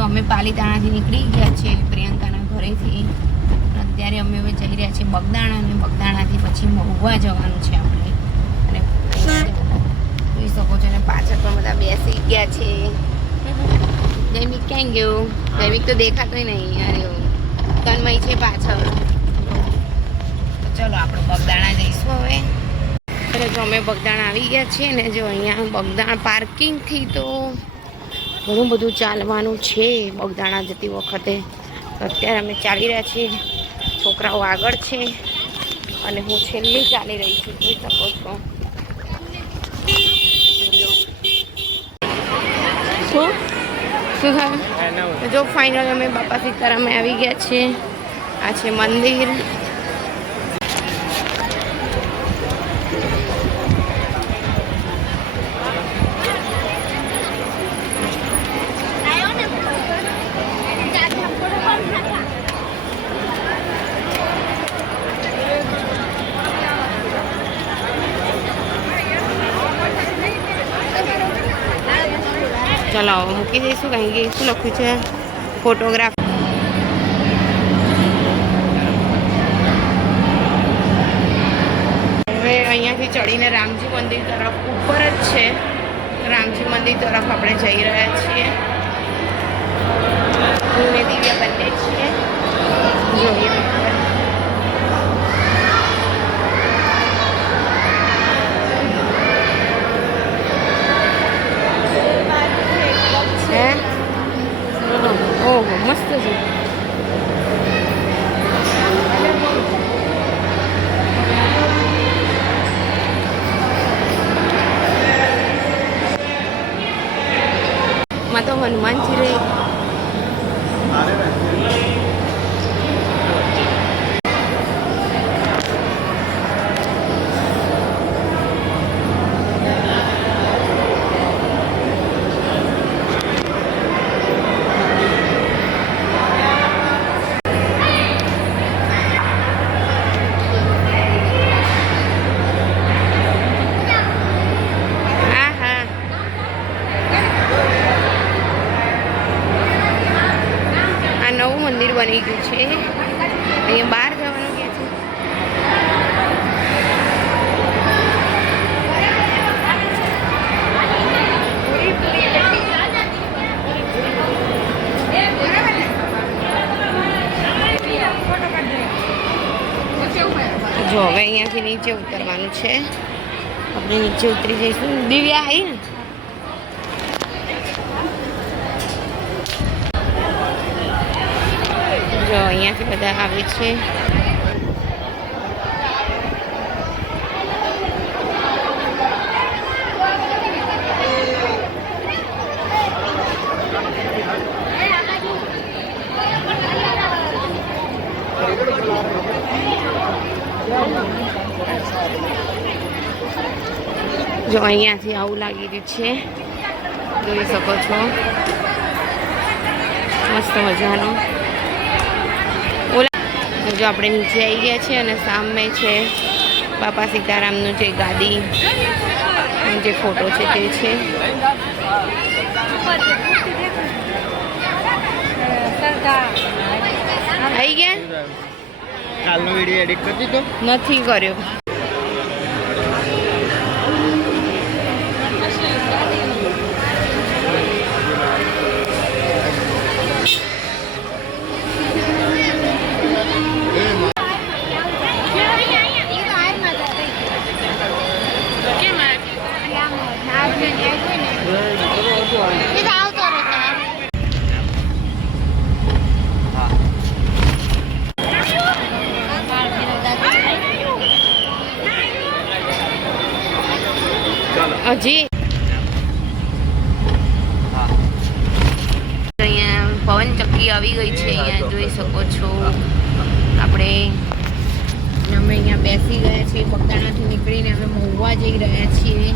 જો અમે પાલીતાણાથી નીકળી ગયા છીએ પ્રિયંકાના ઘરેથી. અત્યારે અમે હવે જઈ રહ્યા છીએ બગદાણા, અને બગદાણાથી પછી મહુવા જવાનું છે આપણે. અને જોઈ શકો છો ને પાછળ પણ બધા બેસી ગયા છે. જૈમિક ક્યાં ગયો? જૈમિક તો દેખાતોય નહીં યાર. તન્મય છે પાછળ. ચલો આપણે બગદાણા જઈશું હવે. અરે જો અમે બગદાણા આવી ગયા છીએ ને, જો અહીંયા બગદાણા પાર્કિંગથી તો ઘણું બધું ચાલવાનું છે બગદાણા જતી વખતે. અત્યારે અમે ચાલી રહ્યા છીએ, છોકરાઓ આગળ છે અને હું છેલ્લી ચાલી રહી છું, જોઈ શકો છો. શું થાય? જો ફાઇનલ અમે બાપા સીતારામે આવી ગયા છીએ. આ છે મંદિર. ચલો મૂકી દઈશું, કારણ કે શું લખ્યું છે ફોટોગ્રાફ. હવે અહીંયાથી ચડીને રામજી મંદિર તરફ, ઉપર જ છે રામજી મંદિર તરફ આપણે જઈ રહ્યા છીએ. હું ને દિવ્યા બંને છીએ. જોઈએ ઓહો મસ્ત છે. માં તો હનુમાનજી રે. નવું મંદિર બની ગયું છે. અહીંયા બહાર જવાનું કે છે. જો હવે અહીંયાથી નીચે ઉતરવાનું છે. આપણે નીચે ઉતરી જઈશું. દિવ્યા આવી ને, જો અહીંયાથી બધા આવે છે. જો અહીંયાથી આવું લાગી રહ્યું છે, જોઈ શકો છો. મસ્ત મજાનું. જો આપણે નીચે આવી ગયા છીએ અને સામે છે બાપા સીતારામનું જે ગાદી જે ફોટો છે તે છે. આવી ગયા? કાલનો વિડીયો એડિટ કરી દીધો? નથી કર્યો. હજી અહીંયા પવન ચક્કી આવી ગઈ છે. અહીંયા જોઈ શકો છો. અમે અહીંયા બેસી ગયા છીએ. બગદાણાથી નીકળીને અમે મહુવા જઈ રહ્યા છીએ.